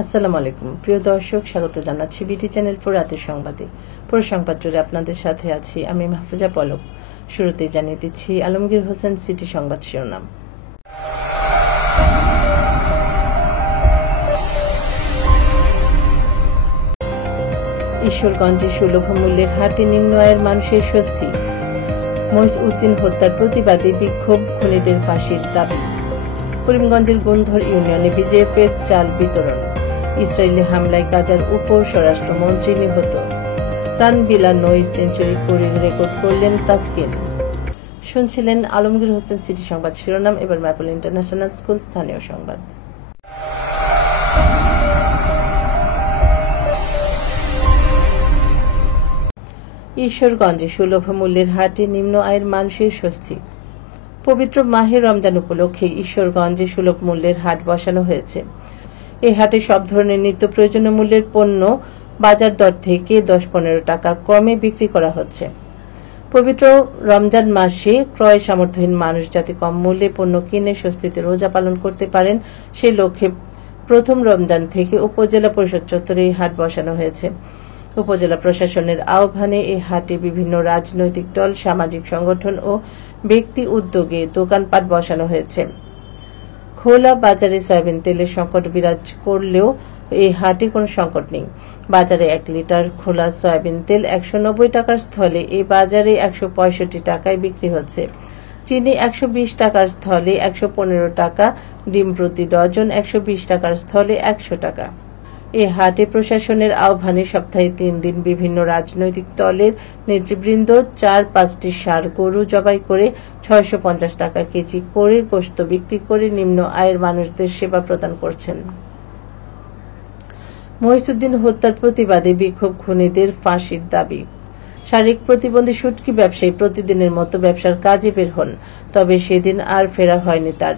আসসালামু আলাইকুম প্রিয় দর্শক, স্বাগত জানাচ্ছি বিটি চ্যানেল ফর রাতের সংবাদে। পুরো সংবাদ জুড়ে আপনাদের সাথে আছি আমি মাহফুজা পলক। শুরুতেই জানিয়ে দিচ্ছি আলমগীর হোসেন সিটি সংবাদ শিরোনাম। ঈশ্বরগঞ্জে সুলভ মূল্যের হাটে নিম্ন আয়ের মানুষের স্বস্তি। মইজউদ্দিন হত্যার প্রতিবাদে বিক্ষোভ, খুনিদের ফাঁসির দাবি। করিমগঞ্জের গুন্ধর ইউনিয়নে বিজিএফের চাল বিতরণ। ইসরায়েলি হামলায় গাজার উপর স্বরাষ্ট্রমন্ত্রী নিহত। রানবিলা নই সেঞ্চুরি করে রেকর্ড করলেন তাসকিন। শুনছিলেন আলমগীর হোসেন সিটি সংবাদ শিরোনাম। এবার ম্যাপল ইন্টারন্যাশনাল স্কুল স্থানীয় সংবাদ। ঈশ্বরগঞ্জে সুলভ মূল্যের হাটে নিম্ন আয়ের মানুষের স্বস্তি। পবিত্র মাহে রমজান উপলক্ষে ঈশ্বরগঞ্জে সুলভ মূল্যের হাট বসানো হয়েছে। এই হাটে সব ধরনের নিত্য প্রয়োজনীয় মূল্যের পণ্য বাজার দর থেকে 10-15 টাকা কমে বিক্রি করা হচ্ছে। পবিত্র রমজান মাসে ক্রয় সামর্থ্যহীন মানুষ যাতে কম মূল্যে পণ্য কিনে স্বস্তিতে রোজা পালন করতে পারেন সেই লক্ষ্যে প্রথম রমজান থেকে উপজেলা পরিষদ চত্বরে এই হাট বসানো হয়েছে। উপজেলা প্রশাসনের আহ্বানে এই হাটে বিভিন্ন রাজনৈতিক দল, সামাজিক সংগঠন ও ব্যক্তি উদ্যোগে দোকানপাট বসানো হয়েছে। খোলা বাজারে সয়াবিন তেলের সংকট বিরাজ করলেও এই হাটে কোনো সংকট নেই। বাজারে 1 লিটার খোলা সয়াবিন তেল 190 টাকার স্থলে এই বাজারে 165 টাকায় বিক্রি হচ্ছে। চিনি 120 টাকার স্থলে 115 টাকা, ডিম প্রতি ডজন 120 টাকার স্থলে 100 টাকা। এই হাটে প্রশাসনের আহ্বানে সপ্তাহে 3 দিন বিভিন্ন রাজনৈতিক দলের নেতৃবৃন্দ 4-5টি ষাঁড় গরু জবাই করে 650 টাকা কেজি করে গোশত বিক্রি করে নিম্ন আয়ের মানুষদের সেবা প্রদান করছেন। মইজউদ্দিন হত্যার প্রতিবাদে বিক্ষোভ, খুনিদের ফাঁসির দাবি। শারীরিক প্রতিবন্ধী শুটকি ব্যবসায়ী প্রতিদিনের মতো ব্যবসার কাজে বের হন, তবে সেদিন আর ফেরা হয়নি তার।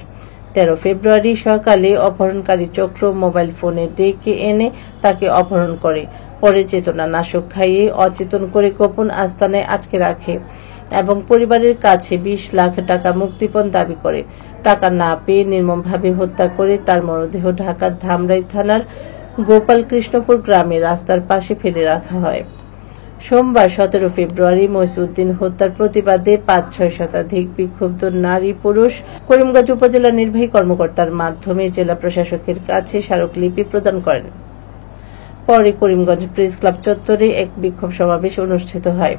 13 ফেব্রুয়ারি সকালে অপহরণকারী চক্র মোবাইল ফোনে ডেকে এনে তাকে অপহরণ করে, পরে চেতনা নাশক খাইয়ে অচেতন করে গোপন আস্তানায় আটকে রাখে এবং পরিবারের কাছে 20 লাখ টাকা মুক্তিপণ দাবি করে। টাকা না পেয়ে নির্মমভাবে হত্যা করে তার মরদেহ ঢাকার ধামরাই থানার গোপালকৃষ্ণপুর গ্রামে রাস্তার পাশে ফেলে রাখা হয়। সোমবার 17 ফেব্রুয়ারি মইজউদ্দিন হত্যার প্রতিবাদে 5-6 শতাধিক বিক্ষুব্ধ নারী পুরুষ করিমগঞ্জ উপজেলা নির্বাহী কর্মকর্তার মাধ্যমে জেলা প্রশাসকের কাছে স্মারকলিপি প্রদান করেন। পরে করিমগঞ্জ প্রেস ক্লাব চত্বরে এক বিক্ষোভ সমাবেশ অনুষ্ঠিত হয়।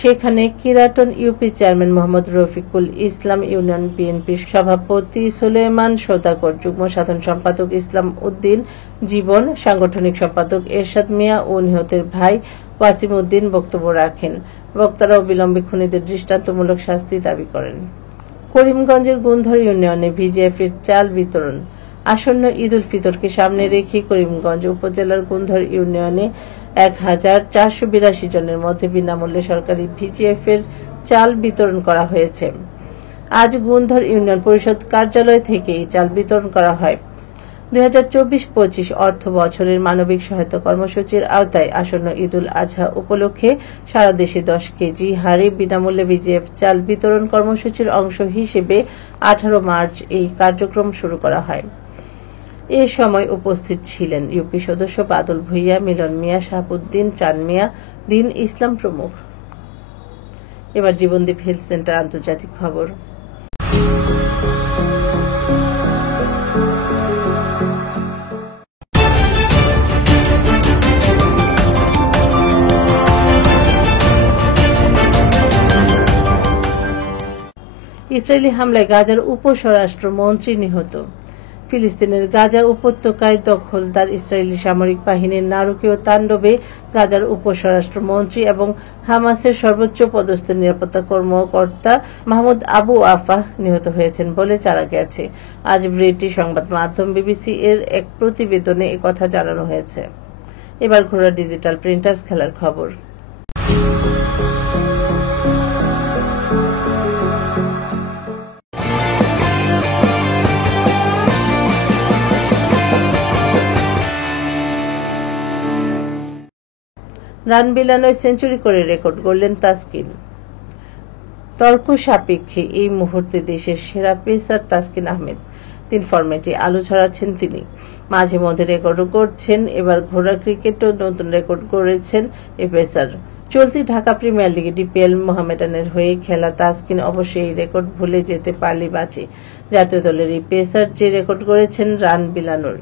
সেখানে কিরাটন UP chairman Mohammad Rafiqul Islam, union বিএনপির সভাপতি সুলেমান সওদাগর, যুগ্ম সাধারণ সম্পাদক ইসলাম উদ্দিন জীবন, সাংগঠনিক সম্পাদক এরশাদ মিয়া ও নিহতের ভাই ওয়াসিম উদ্দিন বক্তব্য রাখেন। বক্তারা অবিলম্বে খুনিদের দৃষ্টান্তমূলক শাস্তি দাবি করেন। করিমগঞ্জের গুন্ধর ইউনিয়নে বিজিএফের চাল বিতরণ। আসন্ন ঈদ উল ফিতরকে সামনে রেখে করিমগঞ্জ উপজেলার গুন্ধর ইউনিয়নে 1482 জনের মধ্যে বিনামূল্যে সরকারি ভিজিএফের চাল বিতরণ করা হয়েছে। আজ গুন্ধর ইউনিয়ন পরিষদ কার্যালয় থেকে এই চাল বিতরণ করা হয়। 2024-25 অর্থ বছরের মানবিক সহায়তা কর্মসূচির আওতায় আসন্ন ঈদ উল আজহা উপলক্ষে সারা দেশে 10 কেজি হারে বিনামূল্যে ভিজিএফ চাল বিতরণ কর্মসূচির অংশ হিসেবে 18 মার্চ এই কার্যক্রম শুরু করা হয়। এ সময় উপস্থিত ছিলেন ইউপি সদস্য বাদল ভূঁইয়া, মিলন মিয়া, শাহাবুদ্দিন, চান মিয়া, দিন ইসলাম প্রমুখ। এবার জীবনদীপ হেলথ সেন্টার আন্তর্জাতিক খবর। ইসরায়েলি হামলায় গাজার উপস্বরাষ্ট্রমন্ত্রী নিহত। ফিলিস্তিনের গাজা উপত্যকায় দখলদার ইসরায়েলি সামরিক বাহিনীর নারকীয় তাণ্ডবে গাজার উপস্বরাষ্ট্রমন্ত্রী এবং হামাসের সর্বোচ্চ পদস্থ নিরাপত্তা কর্মকর্তা মাহমুদ আবু আফাহ নিহত হয়েছেন বলে জানা গেছে। আজ ব্রিটিশ সংবাদ মাধ্যম বিবিসি এর এক প্রতিবেদনে একথা জানানো হয়েছে। এবার ঘোড়া ডিজিটাল প্রিন্টার্স খেলার খবর। রানবিলানয় সেঞ্চুরি করে রেকর্ড গড়লেন তাসকিন। তর্ক সাপেক্ষে এই মুহূর্তে দেশের সেরা পেসার তাসকিন আহমেদ। 3 ফরম্যাটে আলো ছড়াচ্ছেন তিনি। মাঝে মধ্যে রেকর্ডও করছেন। এবার ঘোড়া ক্রিকেটও নতুন রেকর্ড করেছেন এ পেসার। চলতি ঢাকা প্রিমিয়ার লিগে ডিপিএল মোহামেডানের হয়ে খেলা তাসকিন অবশ্যই এই রেকর্ড ভুলে যেতে পারলেই বাঁচে। জাতীয় দলের এই পেসার যে রেকর্ড করেছেন রান বিলানোর।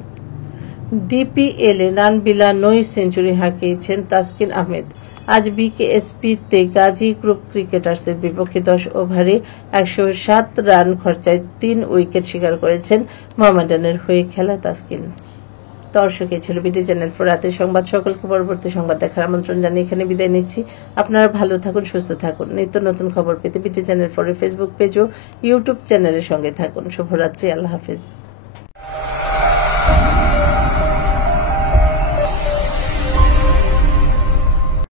ডিপিএলে রান বিলানোয় সেঞ্চুরি হাঁকিয়েছেন তাসকিন আহমেদ। আজ বিকেএসপিতে গাজী গ্রুপ ক্রিকেটার্সের বিপক্ষে 10 ওভারে 107 রান খরচায় 3 উইকেট শিকার করেছেন মোহামেডানের হয়ে খেলা তাসকিন। দর্শক, এই ছিল বিটি চ্যানেল 4 রাতের সংবাদ। সকলকে পরবর্তী সংবাদ দেখার আমন্ত্রণ জানিয়ে এখানে বিদায় নিচ্ছি। আপনারা ভালো থাকুন, সুস্থ থাকুন। নিত্য নতুন খবর পেতে বিটি চ্যানেল 4 এর ফেসবুক পেজ ও ইউটিউব চ্যানেলের সঙ্গে থাকুন। শুভরাত্রি। আল্লাহ হাফেজ।